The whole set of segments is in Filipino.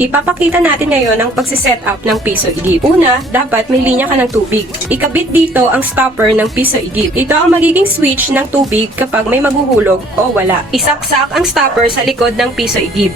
Ipapakita natin ngayon ang pagsiset up ng piso igib. Una, dapat may linya ka ng tubig. Ikabit dito ang stopper ng piso igib. Ito ang magiging switch ng tubig kapag may maghuhulog o wala. Isaksak ang stopper sa likod ng piso igib.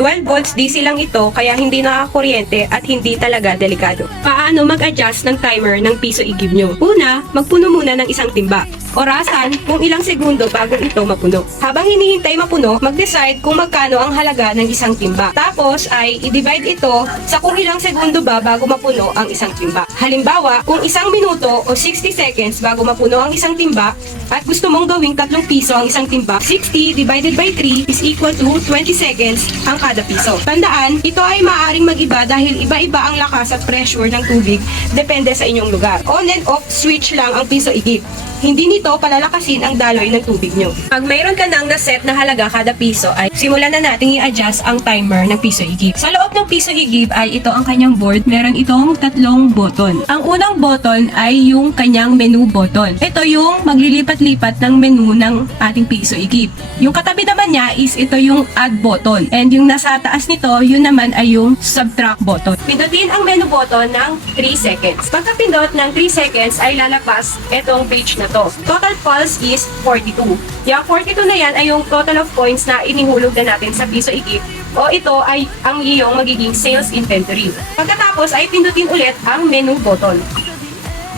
12 volts DC lang ito kaya hindi nakakuryente at hindi talaga delikado. Paano mag-adjust ng timer ng piso igib nyo? Una, magpuno muna ng isang timba. Orasan kung ilang segundo bago ito mapuno. Habang hinihintay mapuno, mag-decide kung magkano ang halaga ng isang timba. Tapos ay i-divide ito sa kung ilang segundo ba bago mapuno ang isang timba. Halimbawa, kung 1 minuto o 60 seconds bago mapuno ang isang timba at gusto mong gawing 3 piso ang isang timba, 60 divided by 3 is equal to 20 seconds ang kada piso. Tandaan, ito ay maaaring mag-iba dahil iba-iba ang lakas at pressure ng tubig depende sa inyong lugar. On and off switch lang ang piso igib. Hindi nito palalakasin ang daloy ng tubig nyo. Pag mayroon ka nang naset na halaga kada piso ay simulan na natin i-adjust ang timer ng piso igib. Sa loob ng piso igib ay ito ang kanyang board. Meron itong 3 button. Ang unang button ay yung kanyang menu button. Ito yung maglilipat-lipat ng menu ng ating piso igib. Yung katabi naman niya is ito yung add button. And yung nasa taas nito, yun naman ay yung subtract button. Pindutin ang menu button ng 3 seconds. Pagkapindot ng 3 seconds ay lalabas itong page na to. Total pulse is 42. Yung 42 na yan ay yung total of coins na inihulog na natin sa piso igib o ito ay ang iyong magiging sales inventory. Pagkatapos ay pindutin ulit ang menu button.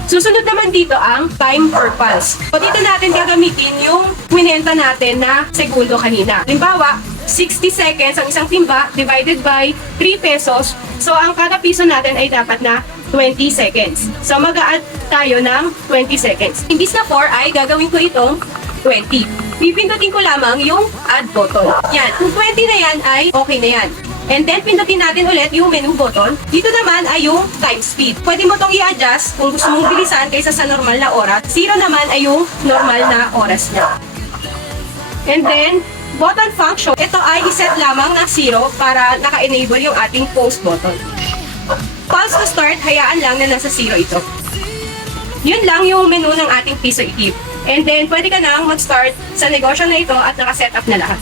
Susunod naman dito ang time per pulse. So dito natin gagamitin yung kwinenta natin na segundo kanina. Halimbawa, 60 seconds ang isang timba divided by 3 pesos. So ang kada piso natin ay dapat na 20 seconds. So mag-a-add tayo ng 20 seconds. Imbis na 4 ay gagawin ko itong 20. Pipindutin ko lamang yung add button. Yan. Kung 20 na yan ay okay na yan. And then pindutin natin ulit yung menu button. Dito naman ay yung time speed. Pwede mo itong i-adjust kung gusto mong bilisan kaysa sa normal na oras. 0 naman ay yung normal na oras niya. And then, button function. Ito ay iset lamang na 0 para naka-enable yung ating pause button. Pulse to start, hayaan lang na nasa 0 ito. Yun lang yung menu ng ating piso igib. And then, pwede ka nang mag-start sa negosyo na ito at naka-setup na lahat.